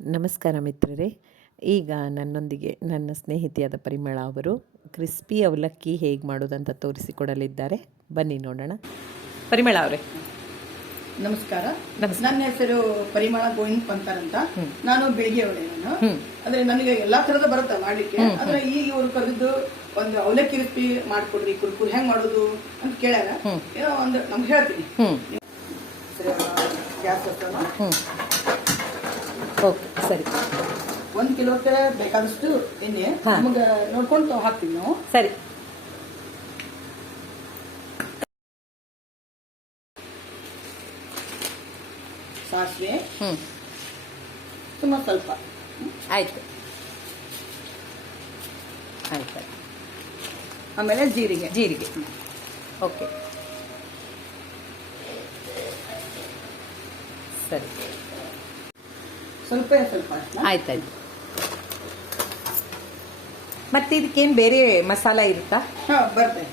ನಮಸ್ಕಾರ ಮಿತ್ರರೇ. ಈಗ ನನ್ನೊಂದಿಗೆ ನನ್ನ ಸ್ನೇಹಿತೆಯಾದ ಪರಿಮಳ ಅವರು ಕ್ರಿಸ್ಪಿ ಅವಲಕ್ಕಿ ಹೇಗೆ ಮಾಡೋದಂತ ತೋರಿಸಿಕೊಡಲಿದ್ದಾರೆ. ಬನ್ನಿ ನೋಡೋಣ. ಪರಿಮಳ ಅವರೇ. ನಮಸ್ಕಾರ. ನಮಸ್ಕಾರ. ನನ್ನ ಹೆಸರು ಪರಿಮಳ ಗೋವಿಂದ್ ಪಂತರ್ ಅಂತ. ನಾನು ಬೆಳಿಗ್ಗೆಯವಳೆ ನಾನು. ಹ್ಮ್. ಅಂದ್ರೆ ನನಗೆ ಎಲ್ಲಾ ತರದ ಬರುತ್ತೆ ಮಾಡ್ಲಿಕ್ಕೆ? ಅಂದ್ರೆ ಈಗ ಇವ್ರು ಕರೆದಿದ್ದು ಒಂದು ಅವಲಕ್ಕಿ ರೆಸಿಪಿ ಮಾಡ್ಕೊಡ್ರಿ ಕುರ್ಕುರ್ ಹೆಂಗ್ ಮಾಡೋದು ಅಂತ ಕೇಳ್ಯಾರ. ಏನೋ ಒಂದು ನಮ್ಗೆ ಹೇಳ್ತೀನಿ. ಸರಿ ಗ್ಯಾಸ್ ಓಕೆ ಸರಿ. ಒಂದ್ ಕಿಲೋಕ್ಕೆ ಬೇಕಾದಷ್ಟು ಎಣ್ಣೆ. ಹಾ. ನಮಗೆ ನೋಡ್ಕೊಂಡು ತಾವ್ ಹಾಕ್ತೀವಿ ನಾವು. ಸರಿ. ಸಾಸಿವೆ. ಹ್ಞೂ ತುಂಬಾ ಸ್ವಲ್ಪ. ಆಯ್ತು. ಆಯ್ತು. ಆಮೇಲೆ ಜೀರಿಗೆ. ಜೀರಿಗೆ. ಓಕೆ. ಸರಿ. ಸ್ವಲ್ಪ ಸ್ವಲ್ಪ. ಆಯ್ತಾಯ್ತು. ಮತ್ತೆ ಇದಕ್ಕೇನು ಬೇರೆ ಮಸಾಲ ಇರುತ್ತಾ? ಬರ್ತದೆ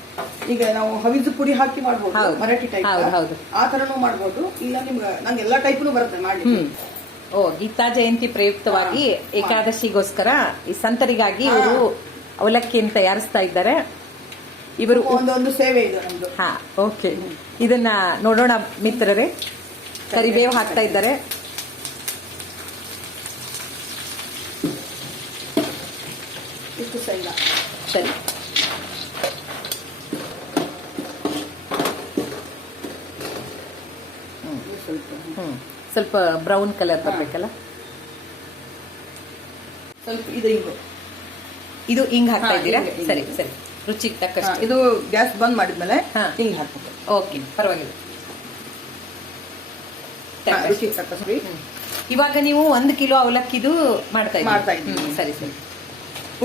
ಈಗ ನಾವು ಹವಿಜು ಪುಡಿ ಹಾಕಿ ಮಾಡ್ಬೋದು ಮರಾಠಿ ಟೈಪ್ ಹೌದು, ಹೌದು. ಆ ಥರನೂ ಮಾಡ್ಬೋದು. ಇಲ್ಲ ನಿಮ್ಗೆ ನಂಗೆ ಎಲ್ಲ ಟೈಪ್ನು ಬರುತ್ತೆ ಮಾಡಿ ಓ ಗೀತಾ ಜಯಂತಿ ಪ್ರಯುಕ್ತವಾಗಿ. ಏಕಾದಶಿಗೋಸ್ಕರ ಈ ಸಂತರಿಗಾಗಿ ಇವರು ಅವಲಕ್ಕಿಯನ್ನು ತಯಾರಿಸ್ತಾ ಇದ್ದಾರೆ. ಇವರು ಒಂದೊಂದು ಸೇವೆ ಇದೆ ನಮ್ದು. ಹಾ ಓಕೆ. ಇದನ್ನ ನೋಡೋಣ ಮಿತ್ರರೇ. ಕರಿಬೇವು ಹಾಕ್ತಾ ಇದ್ದಾರೆ. ಇಷ್ಟು ಶೈಲ ಸರಿ. ಸ್ವಲ್ಪ. ಬ್ರೌನ್ ಕಲರ್ ಬರ್ಬೇಕಲ್ಲ? ಸ್ವಲ್ಪ ಇದು ಹಿಂಗು. ಇದು ಹಿಂಗ್ ಹಾಕ್ತಾ ಇದ್ದೀರಾ. ಸರಿ ಸರಿ. ರುಚಿಗೆ ತಕ್ಕಷ್ಟು. ಇದು ಗ್ಯಾಸ್ ಬಂದ್ ಮಾಡಿದ್ಮೇಲೆ. ಹಿಂಗ್ ಹಾಕ್ಬೇಕು. ಓಕೆ ಪರವಾಗಿಲ್ಲ. ರುಚಿಗೆ ತಕ್ಕಷ್ಟು. ಇವಾಗ ನೀವು ಒಂದು ಕಿಲೋ ಅವಲಕ್ಕಿದು ಮಾಡ್ತಾ ಇದ್ದೀರಿ. ಮಾಡ್ತಾ ಇದ್ದೀನಿ. ಸರಿ ಸರಿ.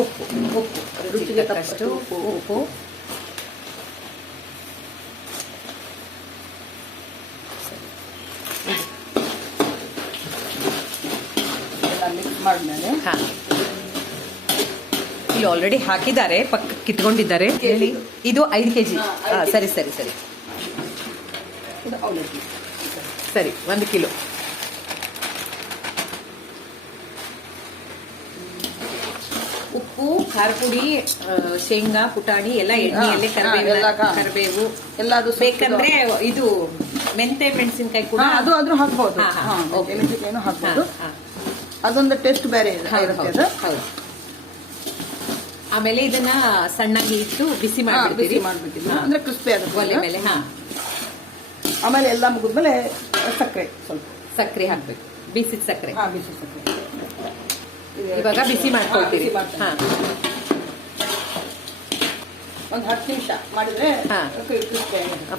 ಉಪ್ಪು ಉಪ್ಪು. ರುಚಿಗೆ ತಕ್ಕಷ್ಟು ಉಪ್ಪು. ಉಪ್ಪು ಎಲ್ಲ ಮಿಕ್ಸ್ ಮಾಡಿದ್ಮೇಲೆ ಹಾ. ಇಲ್ಲಿ ಆಲ್ರೆಡಿ ಹಾಕಿದ್ದಾರೆ ಪಕ್ಕಕ್ಕೆ ಇಟ್ಕೊಂಡಿದ್ದಾರೆ. ಕೆಜಿ. ಇದು ಐದು ಕೆಜಿ. ಜಿ ಐದು ಸರಿ ಸರಿ ಸರಿ. ಸರಿ ಒಂದು ಕಿಲೋ. ಉಪ್ಪು ಖಾರ ಪುಡಿ ಶೇಂಗಾ ಪುಟಾಣಿ ಎಲ್ಲ ಎಣ್ಣೆಯಲ್ಲೇ ಕರಿಬೇವು ಎಲ್ಲ ಕರಿಬೇವು. ಎಲ್ಲ ಅದು ಬೇಕಂದ್ರೆ ಇದು ಮೆಂತೆ ಮೆಣಸಿನಕಾಯಿ ಕೂಡ ಅದು ಆದ್ರೂ ಹಾಕ್ಬೋದು. ಮೆಣಸಿನಕಾಯಿನೂ ಹಾಕ್ಬೋದು. ಅದೊಂದು ಟೇಸ್ಟ್ ಬೇರೆ ಇರುತ್ತೆ ಅದು. ಆಮೇಲೆ ಇದನ್ನ ಸಣ್ಣಗೆ ಇಟ್ಟು ಬಿಸಿ ಮಾಡಿ ಬಿಸಿ ಅಂದ್ರೆ ಕ್ರಿಸ್ಪಿ ಆಗುತ್ತೆ ಒಲೆ ಮೇಲೆ ಹಾ. ಆಮೇಲೆ ಎಲ್ಲ ಮುಗಿದ್ಮೇಲೆ ಸಕ್ಕರೆ ಸ್ವಲ್ಪ. ಸಕ್ಕರೆ ಹಾಕ್ಬೇಕು. ಬಿಸಿದ ಸಕ್ಕರೆ. ಹಾ ಬಿಸಿ ಸಕ್ಕರೆ. ಇವಾಗ ಬಿಸಿ ಮಾಡ್ಕೊಳ್ತೀರಿ. ಹಾ, ಒಂದು. ಹತ್ತು ನಿಮಿಷ ಮಾಡಿದ್ರೆ ಹಾ.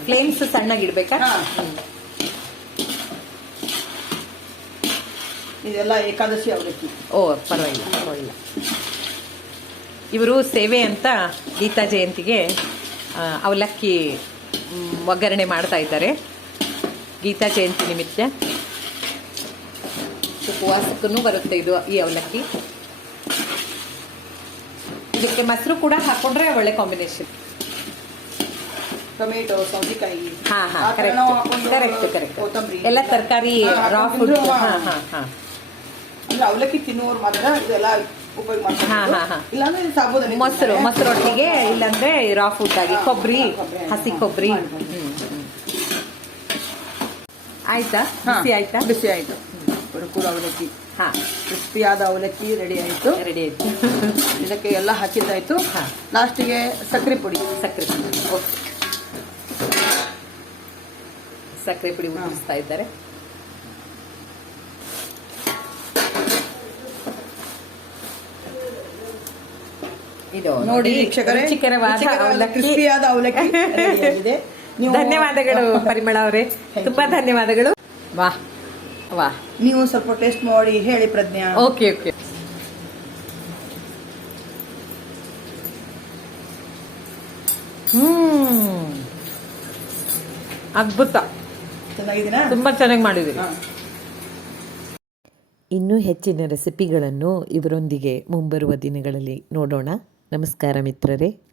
ಫ್ಲೇಮ್ಸ್ ಸಣ್ಣಗಿಡ್ಬೇಕಾ? ಇದೆಲ್ಲ ಏಕಾದಶಿ ಅವಲಕ್ಕಿ ಓ ಪರವಾಗಿಲ್ಲ ಪರವಾಗಿಲ್ಲ. ಇವರು ಸೇವೆ ಅಂತ ಗೀತಾ ಜಯಂತಿಗೆ ಅವಲಕ್ಕಿ ಒಗ್ಗರಣೆ ಮಾಡ್ತಾ ಇದ್ದಾರೆ. ಗೀತಾ ಜಯಂತಿ ನಿಮಿತ್ತ ಉಪವಾಸಕ್ಕೂ ಬರುತ್ತೆ ಇದು ಈ ಅವಲಕ್ಕಿ. ಇದಕ್ಕೆ ಮೊಸರು ಕೂಡ ಹಾಕೊಂಡ್ರೆ ಒಳ್ಳೆ ಕಾಂಬಿನೇಷನ್ ಟೊಮೆಟೊ ಸೌತೆಕಾಯಿ. ಹಾ ಹಾ ಕರೆಕ್ಟ್ ಕರೆಕ್ಟ್ ಎಲ್ಲ ತರಕಾರಿ ರಾ ಫುಡ್ ಹಾ ಹಾ. ಹಾ ಅವಲಕ್ಕಿ ತಿನ್ನುವವ್ರು ಮಾತ್ರ ಇದೆಲ್ಲ ಉಪಯೋಗ. ಮಾಡ್ತಾರೆ ಮೊಸರು ಮೊಸರೊಟ್ಟಿಗೆ ಇಲ್ಲಾಂದ್ರೆ ರಾ ಫುಡ್ ಆಗಿ ಕೊಬ್ಬರಿ ಹಸಿ ಕೊಬ್ಬರಿ. ಆಯ್ತಾ? ಬಿಸಿ ಆಯ್ತಾ? ಬಿಸಿ ಆಯ್ತು. ಕುರುಕುರು ಅವಲಕ್ಕಿ. ಹಾ ಕ್ರಿಸ್ಪಿಯಾದ ಅವಲಕ್ಕಿ ರೆಡಿ ಆಯ್ತು. ರೆಡಿ ಆಯ್ತು. ಇದಕ್ಕೆ ಎಲ್ಲ ಹಾಕಿದ್ದಾಯ್ತು. ಹಾ. ಲಾಸ್ಟಿಗೆ ಸಕ್ಕರೆ ಪುಡಿ. ಸಕ್ಕರೆ ಪುಡಿ. ಓಕೆ ಸಕ್ಕರೆ ಪುಡಿ ಉಪಯೋಗಿಸ್ತಾ ಇದ್ದಾರೆ. ಇದು ನೋಡಿ ವೀಕ್ಷಕರೇ ರುಚಿಕರವಾದ ಅವಲಕ್ಕಿ. ಧನ್ಯವಾದಗಳು ಪರಿಮಳ ಅವರೇ. ತುಂಬಾ ಧನ್ಯವಾದಗಳು. ವಾಹ್ ವಾಹ್ ನೀವು ಸ್ವಲ್ಪ ಟೇಸ್ಟ್ ಮಾಡಿ ಹೇಳಿ ಪ್ರಜ್ಞಾ. Okay okay. ಹ್ಮ್. ಅದ್ಭುತ. ಚೆನ್ನಾಗಿದ್ದೀನಾ ತುಂಬಾ ಚೆನ್ನಾಗಿ ಮಾಡಿದಿರಿ ಇನ್ನೂ ಹೆಚ್ಚಿನ ರೆಸಿಪಿಗಳನ್ನು ಇವರೊಂದಿಗೆ ಮುಂಬರುವ ದಿನಗಳಲ್ಲಿ ನೋಡೋಣ. ನಮಸ್ಕಾರ ಮಿತ್ರರೇ.